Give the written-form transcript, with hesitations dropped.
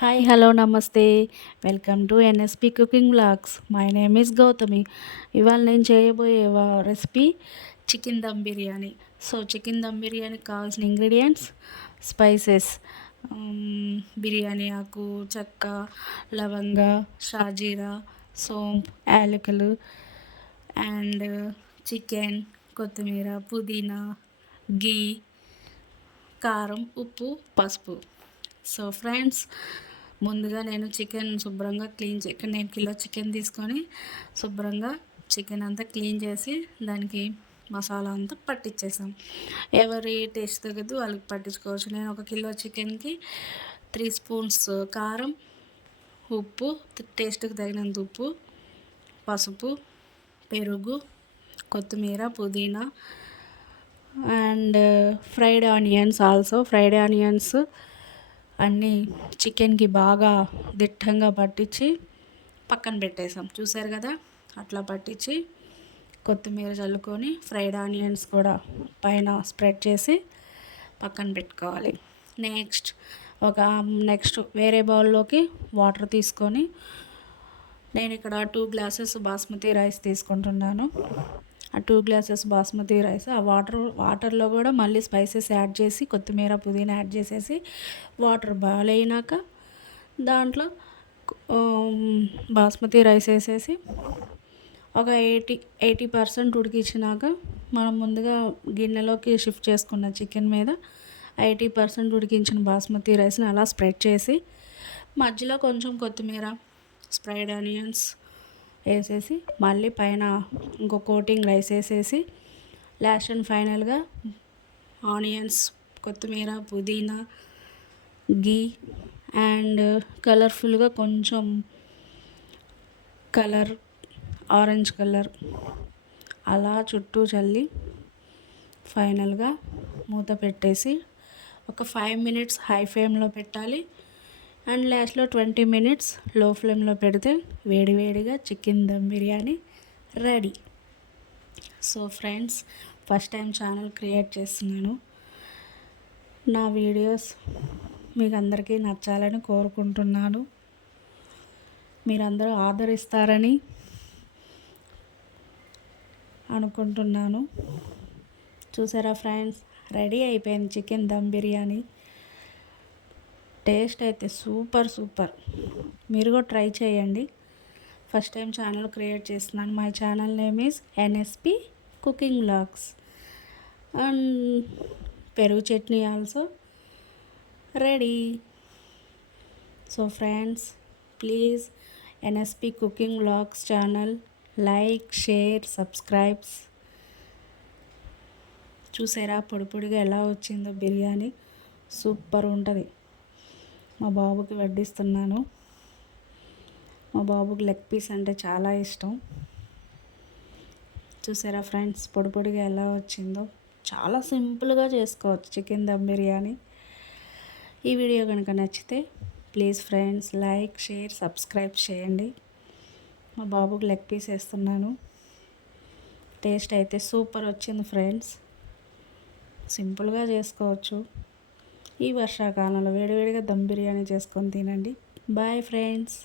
Hi hello నమస్తే. Welcome to NSP cooking vlogs. My name is Gautami. ఇవాళ నేను చేయబోయే recipe chicken dum biryani. So chicken dum బిర్యానీకి కావాల్సిన ఇంగ్రీడియంట్స్ స్పైసెస్, బిర్యానీ ఆకు, చెక్క, లవంగ, షాజీరా, సోంపు, యాలకులు అండ్ చికెన్, కొత్తిమీర, పుదీనా, గీ, కారం, ఉప్పు, పసుపు. సో ఫ్రెండ్స్, ముందుగా నేను చికెన్ శుభ్రంగా నేను కిలో చికెన్ తీసుకొని శుభ్రంగా చికెన్ అంతా క్లీన్ చేసి దానికి మసాలా అంతా పట్టించేసాం. ఎవరి టేస్ట్ తగ్గదు వాళ్ళకి పట్టించుకోవచ్చు. నేను ఒక కిలో చికెన్కి 3 స్పూన్స్ కారం, ఉప్పు, టేస్ట్కి తగినంత ఉప్పు, పసుపు, పెరుగు, కొత్తిమీర, పుదీనా అండ్ ఫ్రైడ్ ఆనియన్స్ అన్నీ చికెన్కి బాగా దిట్టంగా పట్టించి పక్కన పెట్టేసాం. చూసారు కదా, అట్లా పట్టించి కొత్తిమీర చల్లుకొని ఫ్రైడ్ ఆనియన్స్ కూడా పైన స్ప్రెడ్ చేసి పక్కన పెట్టుకోవాలి. నెక్స్ట్ వేరే బౌల్లోకి వాటర్ తీసుకొని నేను ఇక్కడ 2 గ్లాసెస్ బాస్మతి రైస్ తీసుకుంటున్నాను. ఆ 2 గ్లాసెస్ బాస్మతి రైస్ ఆ వాటర్లో కూడా మళ్ళీ స్పైసెస్ యాడ్ చేసి కొత్తిమీర, పుదీనా యాడ్ చేసేసి వాటర్ బాయిల్ అయినాక దాంట్లో బాస్మతి రైస్ వేసేసి ఒక 80% ఉడికించినాక మనం ముందుగా గిన్నెలోకి షిఫ్ట్ చేసుకున్న చికెన్ మీద 80% ఉడికించిన బాస్మతి రైస్ని అలా స్ప్రెడ్ చేసి మధ్యలో కొంచెం కొత్తిమీర, స్ప్రైడ్ ఆనియన్స్ వేసేసి మళ్ళీ పైన ఇంకో కోటింగ్ రైస్ వేసేసి లాస్ట్ అండ్ ఫైనల్గా ఆనియన్స్, కొత్తిమీర, పుదీనా, గీ అండ్ కలర్ఫుల్గా కొంచెం ఆరెంజ్ కలర్ అలా చుట్టూ చల్లి ఫైనల్గా మూత పెట్టేసి ఒక 5 మినిట్స్ హై ఫ్లేమ్లో పెట్టాలి. అండ్ లాస్ట్లో 20 మినిట్స్ లో ఫ్లేమ్లో పెడితే వేడివేడిగా chicken dum biryani ready. So friends, first time channel create చేస్తున్నాను. నా వీడియోస్ మీకు అందరికీ నచ్చాలని కోరుకుంటున్నాను. మీరందరూ ఆదరిస్తారని అనుకుంటున్నాను. చూసారా ఫ్రెండ్స్, రెడీ అయిపోయింది చికెన్ దమ్ బిర్యానీ. టేస్ట్ అయితే సూపర్. మీరు కూడా ట్రై చేయండి. ఫస్ట్ టైం ఛానల్ క్రియేట్ చేస్తున్నాను. My channel name is NSP cooking vlogs. And పెరుగు chutney also ready. So friends, please NSP cooking vlogs channel like, share, subscribes. చూసారా పొడిగా ఎలా వచ్చిందో బిర్యానీ, సూపర్ ఉంటుంది. మా బాబుకి వడ్డిస్తున్నాను. మా బాబుకి లెగ్ పీస్ అంటే చాలా ఇష్టం. చూసారా ఫ్రెండ్స్, పొడిగా ఎలా వచ్చిందో. చాలా సింపుల్గా చేసుకోవచ్చు చికెన్ దమ్ బిర్యానీ. ఈ వీడియో కనుక నచ్చితే please friends like, share, subscribe చేయండి. మా బాబుకి లెగ్ పీస్ వేస్తున్నాను. టేస్ట్ అయితే సూపర్ వచ్చింది ఫ్రెండ్స్. సింపుల్గా చేసుకోవచ్చు. ఈ వర్షాకాలంలో వేడివేడిగా దమ్ బిర్యానీ చేసుకొని తినండి. Bye friends.